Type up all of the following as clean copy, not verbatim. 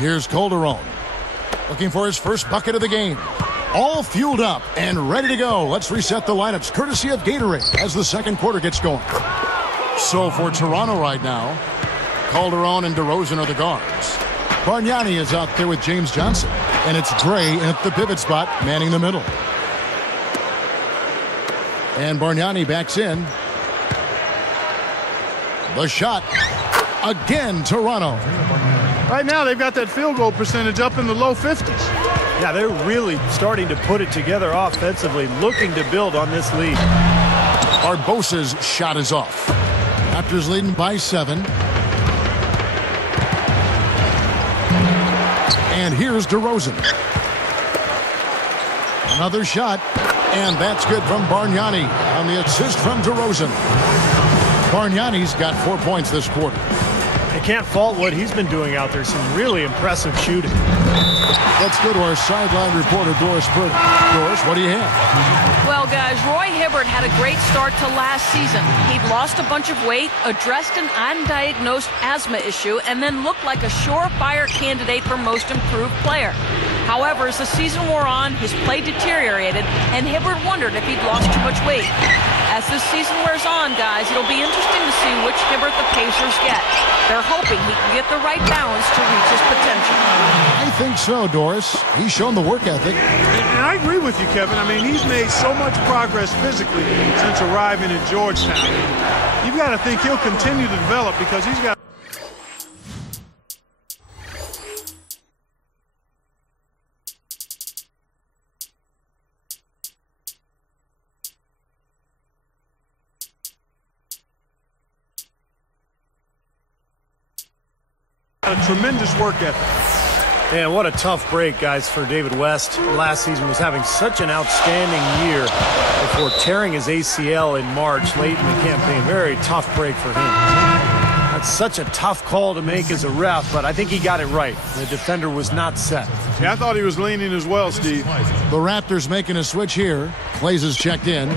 Here's Calderon, looking for his first bucket of the game. All fueled up and ready to go. Let's reset the lineups courtesy of Gatorade as the second quarter gets going. So for Toronto right now, Calderon and DeRozan are the guards. Bargnani is out there with James Johnson. And it's Gray at the pivot spot, manning the middle. And Bargnani backs in. The shot. Again, Toronto. Right now, they've got that field goal percentage up in the low 50s. Yeah, they're really starting to put it together offensively, looking to build on this lead. Barbosa's shot is off. Raptors leading by 7. And here's DeRozan. Another shot. And that's good from Bargnani on the assist from DeRozan. Bargnani's got 4 points this quarter. You can't fault what he's been doing out there. Some really impressive shooting. Let's go to our sideline reporter, Doris Burke. Doris, what do you have? Well, guys, Roy Hibbert had a great start to last season. He'd lost a bunch of weight, addressed an undiagnosed asthma issue, and then looked like a surefire candidate for most improved player. However, as the season wore on, his play deteriorated, and Hibbert wondered if he'd lost too much weight. As this season wears on, guys, it'll be interesting to see which Hibbert the Pacers get. They're hoping he can get the right balance to reach his potential. I think so, Doris. He's shown the work ethic. And I agree with you, Kevin. I mean, he's made so much progress physically since arriving at Georgetown. You've got to think he'll continue to develop because he's got a tremendous work ethic. Man, what a tough break, guys, for David West. Last season was having such an outstanding year before tearing his ACL in March late in the campaign. Very tough break for him. That's such a tough call to make as a ref, but I think he got it right. The defender was not set. Yeah, I thought he was leaning as well, Steve. The Raptors making a switch here. Clays is checked in.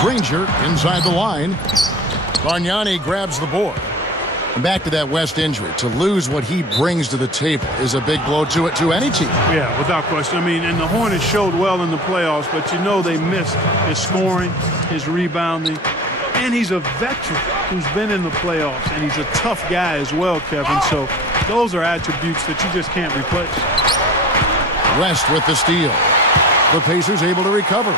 Granger inside the line. Bargnani grabs the board. And back to that West injury. To lose what he brings to the table is a big blow to any team. Yeah, without question. I mean, and the Hornets showed well in the playoffs, but you know they missed his scoring, his rebounding. And he's a veteran who's been in the playoffs, and he's a tough guy as well, Kevin. So those are attributes that you just can't replace. West with the steal. The Pacers able to recover.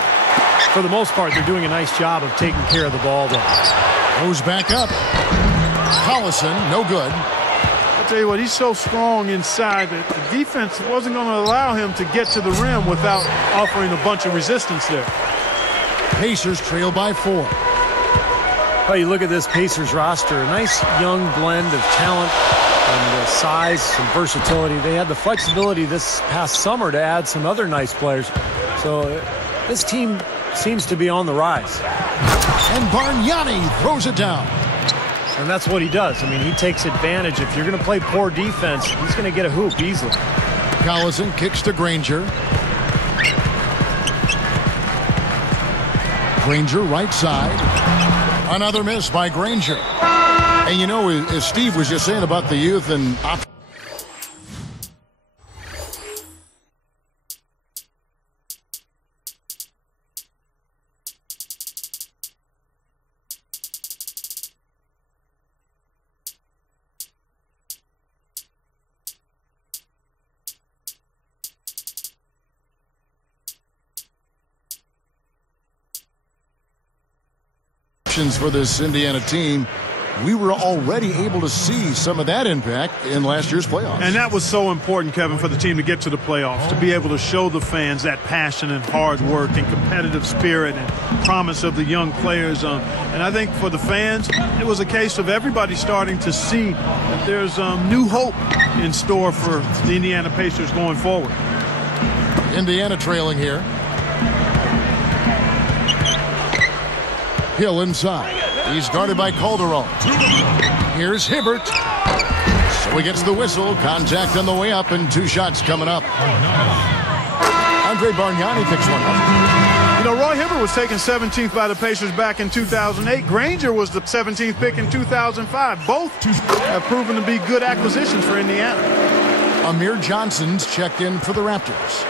For the most part, they're doing a nice job of taking care of the ball, though. Goes back up. Collison, no good. I'll tell you what, he's so strong inside that the defense wasn't going to allow him to get to the rim without offering a bunch of resistance there. Pacers trail by 4. Well, you look at this Pacers roster, a nice young blend of talent and size and versatility. They had the flexibility this past summer to add some other nice players. So this team seems to be on the rise. And Bargnani throws it down. And that's what he does. I mean, he takes advantage. If you're going to play poor defense, he's going to get a hoop easily. Collison kicks to Granger. Granger right side. Another miss by Granger. And you know, as Steve was just saying about the youth and for this Indiana team, we were already able to see some of that impact in last year's playoffs. And that was so important, Kevin, for the team to get to the playoffs, to be able to show the fans that passion and hard work and competitive spirit and promise of the young players. And I think for the fans, it was a case of everybody starting to see that there's new hope in store for the Indiana Pacers going forward. Indiana trailing here. Hill inside. He's guarded by Calderon. Here's Hibbert. So he gets the whistle. Contact on the way up and 2 shots coming up. Andre Bargnani picks one up. You know, Roy Hibbert was taken 17th by the Pacers back in 2008. Granger was the 17th pick in 2005. Both have proven to be good acquisitions for Indiana. Amir Johnson's checked in for the Raptors.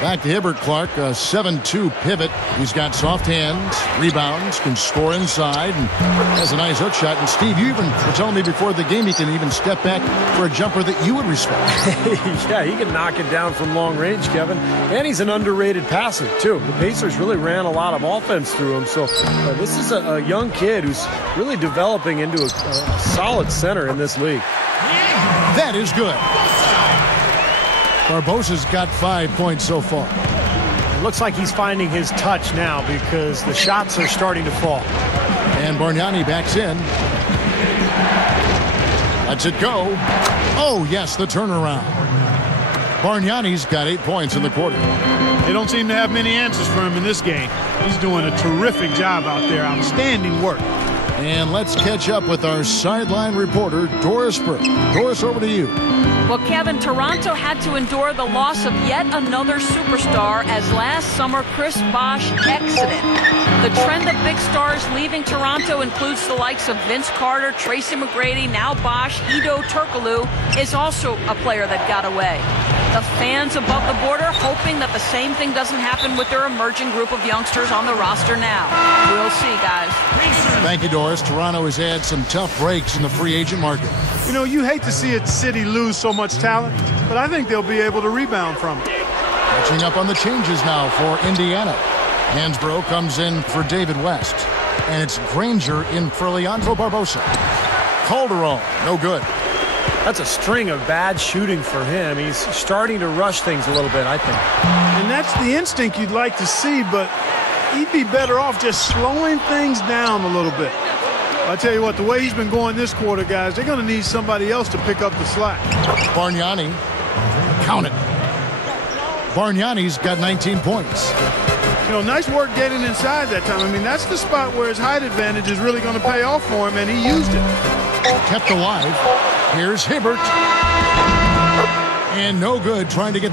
Back to Hibbert. Clark, a 7-2 pivot. He's got soft hands, rebounds, can score inside, and has a nice hook shot. And Steve, you even were telling me before the game he can even step back for a jumper that you would respect. Yeah, he can knock it down from long range, Kevin. And he's an underrated passer, too. The Pacers really ran a lot of offense through him. So this is a young kid who's really developing into a solid center in this league. That is good. Barbosa's got 5 points so far. It looks like he's finding his touch now because the shots are starting to fall. And Bargnani backs in. Lets it go. Oh, yes, the turnaround. Bargnani's got 8 points in the quarter. They don't seem to have many answers for him in this game. He's doing a terrific job out there. Outstanding work. And let's catch up with our sideline reporter, Doris Burke. Doris, over to you. Well, Kevin, Toronto had to endure the loss of yet another superstar as last summer Chris Bosh exited. The trend of big stars leaving Toronto includes the likes of Vince Carter, Tracy McGrady, now Bosh, Ido Turkoglu is also a player that got away. The fans above the border hoping that the same thing doesn't happen with their emerging group of youngsters on the roster now. We'll see, guys. Thank you, Doris. Toronto has had some tough breaks in the free agent market. You know, you hate to see a city lose so much talent, but I think they'll be able to rebound from it. Catching up on the changes now for Indiana. Hansbrough comes in for David West. And it's Granger in for Leandro Barbosa. Calderon, no good. That's a string of bad shooting for him. He's starting to rush things a little bit, I think. And that's the instinct you'd like to see, but he'd be better off just slowing things down a little bit. I tell you what, the way he's been going this quarter, guys, they're going to need somebody else to pick up the slack. Bargnani, count it. Bargnani's got 19 points. You know, nice work getting inside that time. I mean, that's the spot where his height advantage is really going to pay off for him, and he used it. Kept alive. Here's Hibbert. And no good trying to get that.